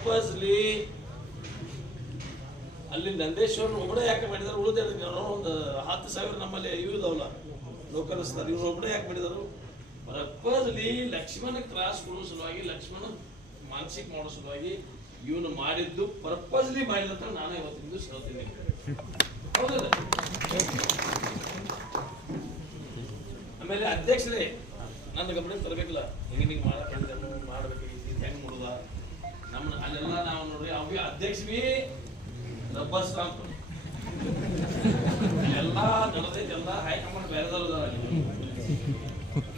Purposely ಅಲ್ಲಿ ನಂದೇಶ್ವರನ ಒಬ್ಬನೇ ಯಾಕೆ ಮಾಡಿದಾರೆ? ಉಳಿದ ಒಂದು 10,000 ನಮ್ಮಲ್ಲಿ ಇವು ಇದಾವಲ್ಲ ನೌಕರಸ್ತಾರೆ, ಇವ್ರು ಒಬ್ಬನೇ ಯಾಕೆ ಮಾಡಿದರು? ಪರ್ಪಸ್ಲಿ ಲಕ್ಷ್ಮಣಕ್ಕೆ ತ್ರಾಸ ಕೊಡೋ ಸಲುವಾಗಿ, ಲಕ್ಷ್ಮಣ ಮಾನಸಿಕ ಮಾಡೋ ಸಲುವಾಗಿ ಇವನು ಮಾಡಿದ್ದು ಪರ್ಪಸ್ಲಿ ಮಾಡಿದಂತ ನಾನು ಇವತ್ತಿಂದು ಹೇಳ್ತೀನಿ. ಹೌದಲ್ಲ? ಆಮೇಲೆ ಅಧ್ಯಕ್ಷರೇ ನನ್ನ ಗಮನಕ್ಕೆ ತರಬೇಕಲ್ಲ, ಹಿಂಗೆ ಮಾಡ್ಬೇಕು, ಹೆಂಗ್ ನೋಡುದ ನಮ್ಮ ಅಲ್ಲೆಲ್ಲ ನಾವು ನೋಡ್ರಿ ಅವಿ ಅಧ್ಯಕ್ಷ ಬಿ ರಬ್ಬರ್ ಸ್ಟಾಂಪ್ ಎಲ್ಲ ನಡೆದೈತಿ, ಎಲ್ಲ ಹೈಕಮಾಂಡ್ ಬೇರೆದವ್ರು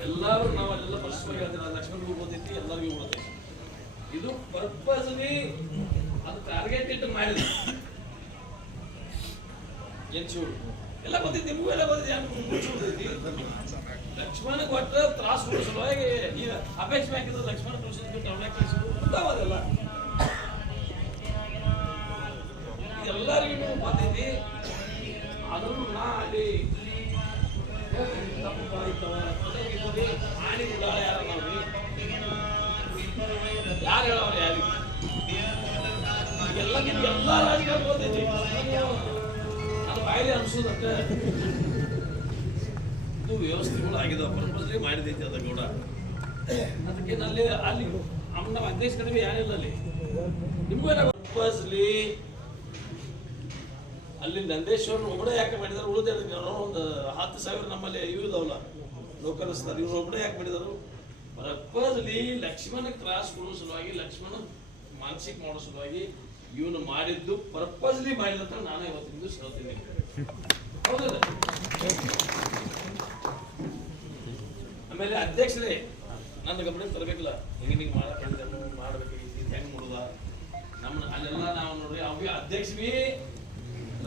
ಎಲ್ಲರೂ ನಾವು ಅಲ್ಲೆಲ್ಲ ಪರಸ್ಪರ ಹೇಳ್ತೀವಿ, ಲಕ್ಷ್ಮಣಗೂ ಓದೈತಿ, ಎಲ್ಲರಿಗೂ ಓದೈತಿ. ಇದು ಪರ್ಪಸ್ಲಿ ಅದು ಟಾರ್ಗೆಟ್ ಇಟ್ಟು ಮಾಡಿದೆ. ಏನ್ ಚೂರು ಎಲ್ಲ ಬಂದಿದ್ದು, ನಿಮಗೂ ಎಲ್ಲ ಬಂದಿದೆ. ಲಕ್ಷ್ಮಣ ಕೊಟ್ಟ ತ್ರಾಸ ಕೊಡೋ ಸಲುವಾಗಿ ಈಗ ಅಪೇಕ್ಷೆ ಹಾಕಿದ್ರೆ ಲಕ್ಷ್ಮಣ ಅದೆಲ್ಲ ಎಲ್ಲರಿಗೂ ಬಂದೈತಿ. ಅದನ್ನು ನಾ ಅಲ್ಲಿ ಆಡಿ ಉಡಾಳ ಯಾರ ನಾವ್ರಿ ಯಾರು ಹೇಳವ್ರಿ ಯಾರಿಗೆ ಎಲ್ಲ ರಾಜಕಾರಣ ಬಂದೈತಿ. ನನ್ನ ಬಾಯಿಲೆ ಅನ್ಸೋದಕ್ಕೆ ಇದು ವ್ಯವಸ್ಥೆಗಳು ಆಗಿದಾವ, ಪರ್ಪಸ್ಲಿ ಮಾಡಿದೈತಿ ಅದ ಗೌಡ. ಅದಕ್ಕೆ ನಲ್ಲಿ ಅಲ್ಲಿ ನಮ್ಮ ಅಧ್ಯಕ್ಷ ಕಡಿಮೆ ಯಾರಿಲ್ಲ ಅಲ್ಲಿ. ನಿಮಗೂ ಎಲ್ಲ ಪರ್ಪಸ್ಲಿ ಅಲ್ಲಿ ನಂದೇಶ್ವರನ ಒಬ್ಬನೇ ಯಾಕೆ ಮಾಡಿದಾರೆ? ಉಳಿದ ಒಂದು 10,000 ನಮ್ಮಲ್ಲಿ ಇವು ಇದಾವಲ್ಲ ನೌಕರಸ್ತಾರೆ, ಇವ್ರು ಒಬ್ಬನೇ ಯಾಕೆ ಮಾಡಿದರು? ಪರ್ಪಸ್ಲಿ ಲಕ್ಷ್ಮಣಕ್ಕೆ ತ್ರಾಸ ಕೊಡೋ ಸಲುವಾಗಿ, ಲಕ್ಷ್ಮಣ ಮಾನಸಿಕ ಮಾಡೋ ಸಲುವಾಗಿ ಇವನು ಮಾಡಿದ್ದು ಪರ್ಪಸ್ಲಿ ಮಾಡಿದಂತ ನಾನು ಇವತ್ತಿಂದು ಹೇಳ್ತೀನಿ. ಹೌದಲ್ಲ? ಆಮೇಲೆ ಅಧ್ಯಕ್ಷರೇ ನನ್ನ ಗಮನಕ್ಕೆ ತರಬೇಕಲ್ಲ, ಹಿಂಗೆ ಮಾಡ್ಬೇಕು, ಹೆಂಗ್ ನೋಡುದ ನಮ್ಮ ಅಲ್ಲೆಲ್ಲ ನಾವು ನೋಡ್ರಿ ಅವಿ ಅಧ್ಯಕ್ಷ ಬಿ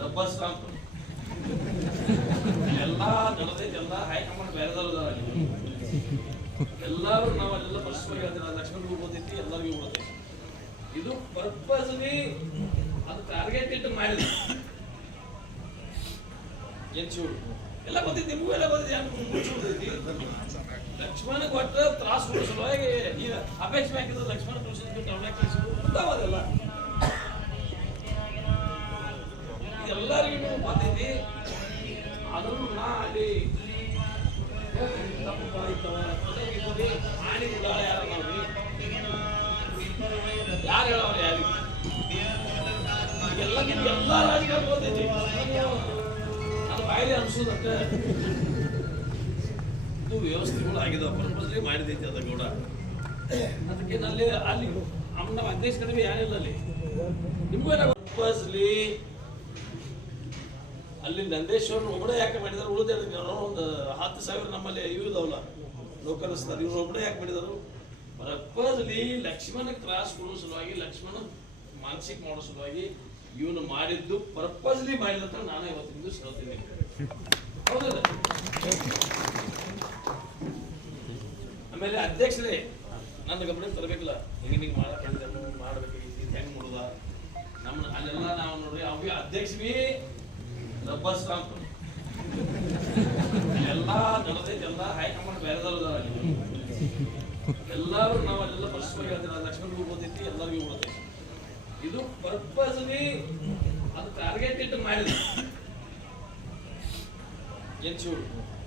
ರಬ್ಬರ್ ಸ್ಟಾಂಪ್ ಎಲ್ಲ ನಡೆದೈತಿ, ಎಲ್ಲ ಹೈಕಮಾಂಡ್ ಬೇರೆದವ್ರು ಎಲ್ಲರೂ ನಾವು ಅಲ್ಲೆಲ್ಲ ಪರಸ್ಪರ ಹೇಳ್ತೀವಿ, ಲಕ್ಷ್ಮಣಗೂ ಓದೈತಿ, ಎಲ್ಲರಿಗೂ ಓದೈತಿ. ಇದು ಪರ್ಪಸ್ಲಿ ಅದು ಟಾರ್ಗೆಟ್ ಇಟ್ಟು ಮಾಡಿದೆ. ಏನ್ ಚೂರು ಎಲ್ಲ ಬಂದಿದ್ದು, ನಿಮಗೂ ಎಲ್ಲ ಬಂದಿದೆ. ಲಕ್ಷ್ಮಣ ಕೊಟ್ಟ ತ್ರಾಸ ಕೊಡೋ ಸಲುವಾಗಿ ಈಗ ಅಪೇಕ್ಷೆ ಹಾಕಿದ್ರೆ ಲಕ್ಷ್ಮಣ ಅದೆಲ್ಲ ಎಲ್ಲರಿಗೂ ಬಂದೈತಿ. ಅದನ್ನು ನಾ ಅಲ್ಲಿ ಆಡಿ ಉಡಾಳ ಯಾರ ನಾವ್ರಿ ಯಾರು ಹೇಳವ್ರಿ ಯಾರಿಗೆ ಎಲ್ಲ ರಾಜಕಾರಣ ಬಂದೈತಿ. ನನ್ನ ಬಾಯಿಲೆ ಅನ್ಸೋದಕ್ಕೆ ಇದು ವ್ಯವಸ್ಥೆಗಳು ಆಗಿದಾವ, ಪರ್ಪಸ್ಲಿ ಮಾಡಿದೈತಿ ಅದ ಗೌಡ. ಅದಕ್ಕೆ ನಲ್ಲಿ ಅಲ್ಲಿ ನಮ್ಮ ಅಧ್ಯಕ್ಷ ಕಡಿಮೆ ಯಾರಿಲ್ಲ ಅಲ್ಲಿ. ನಿಮಗೂ ಎಲ್ಲ ಪರ್ಪಸ್ಲಿ ಅಲ್ಲಿ ನಂದೇಶ್ವರನ ಒಬ್ಬನೇ ಯಾಕೆ ಮಾಡಿದಾರೆ? ಉಳಿದ ಒಂದು 10,000 ನಮ್ಮಲ್ಲಿ ಇವು ಇದಾವಲ್ಲ ನೌಕರಸ್ತಾರೆ, ಇವ್ರು ಒಬ್ಬನೇ ಯಾಕೆ ಮಾಡಿದರು? ಪರ್ಪಸ್ಲಿ ಲಕ್ಷ್ಮಣಕ್ಕೆ ತ್ರಾಸ ಕೊಡೋ ಸಲುವಾಗಿ, ಲಕ್ಷ್ಮಣ ಮಾನಸಿಕ ಮಾಡೋ ಸಲುವಾಗಿ ಇವನು ಮಾಡಿದ್ದು ಪರ್ಪಸ್ಲಿ ಮಾಡಿದಂತ ನಾನು ಇವತ್ತಿಂದು ಹೇಳ್ತೀನಿ. ಹೌದಲ್ಲ? ಆಮೇಲೆ ಅಧ್ಯಕ್ಷರೇ ನನ್ನ ಗಮನಕ್ಕೆ ತರಬೇಕಲ್ಲ, ಹಿಂಗೆ ಮಾಡ್ಬೇಕು, ಹೆಂಗ್ ನೋಡುದ ನಮ್ಮ ಅಲ್ಲೆಲ್ಲ ನಾವು ನೋಡ್ರಿ ಅವಿ ಅಧ್ಯಕ್ಷ ಬಿ ರಬ್ಬರ್ ಸ್ಟಾಂಪ್ ಎಲ್ಲ ನಡೆದೈತಿ, ಎಲ್ಲ ಹೈಕಮಾಂಡ್ ಬೇರೆದವ್ರು ಎಲ್ಲರೂ ನಾವು ಅಲ್ಲೆಲ್ಲ ಪರಸ್ಪರ ಹೇಳ್ತೀವಿ, ಲಕ್ಷ್ಮಣಗೂ ಓದೈತಿ, ಎಲ್ಲರಿಗೂ ಓದೈತಿ. ಇದು ಪರ್ಪಸ್ಲಿ ಅದು ಟಾರ್ಗೆಟ್ ಇಟ್ಟು ಮಾಡಿದೆ. ಏನ್ ಚೂರು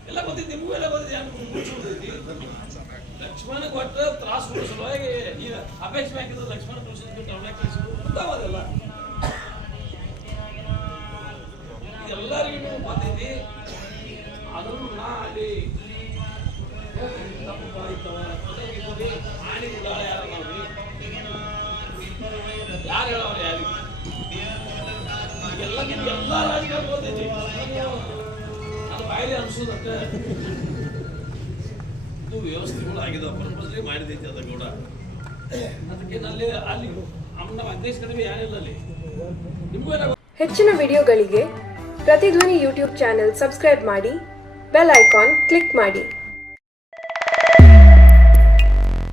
ಎಲ್ಲ ಬಂದಿದ್ದು, ನಿಮಗೂ ಎಲ್ಲ ಬಂದಿದೆ. ಲಕ್ಷ್ಮಣ ಕೊಟ್ಟ ತ್ರಾಸ ಕೊಡೋ ಸಲುವಾಗಿ ಈಗ ಅಪೇಕ್ಷೆ ಹಾಕಿದ್ರೆ ಲಕ್ಷ್ಮಣ ಅದೆಲ್ಲ ಎಲ್ಲರಿಗೂ ಬಂದೈತಿ. ಅದನ್ನು ನಾ ಅಲ್ಲಿ ಆಡಿ ಉಡಾಳ ಯಾರ ನಾವ್ರಿ ಯಾರು ಹೇಳವ್ರಿ ಯಾರಿಗೆ ಎಲ್ಲ ರಾಜಕಾರಣ ಬಂದೈತಿ. ನನ್ನ ಬಾಯಿಲೆ ಅನ್ಸೋದಕ್ಕೆ ಇದು ವ್ಯವಸ್ಥೆಗಳು ಆಗಿದಾವ, ಪರ್ಪಸ್ಲಿ ಮಾಡಿದೈತಿ ಅದ ಗೌಡ. ಅದಕ್ಕೆ ನಲ್ಲಿ ಅಲ್ಲಿ ನಮ್ಮ ಅಧ್ಯಕ್ಷ ಕಡಿಮೆ ಯಾರಿಲ್ಲ ಅಲ್ಲಿ. ನಿಮಗೂ ಎಲ್ಲ ಹೆಚ್ಚಿನ ವಿಡಿಯೋಗಳಿಗೆ ಪ್ರತಿಧ್ವನಿ ಯೂಟ್ಯೂಬ್ ಚಾನೆಲ್ ಸಬ್ಸ್ಕ್ರೈಬ್ ಮಾಡಿ, ಬೆಲ್ ಐಕಾನ್ ಕ್ಲಿಕ್ ಮಾಡಿ.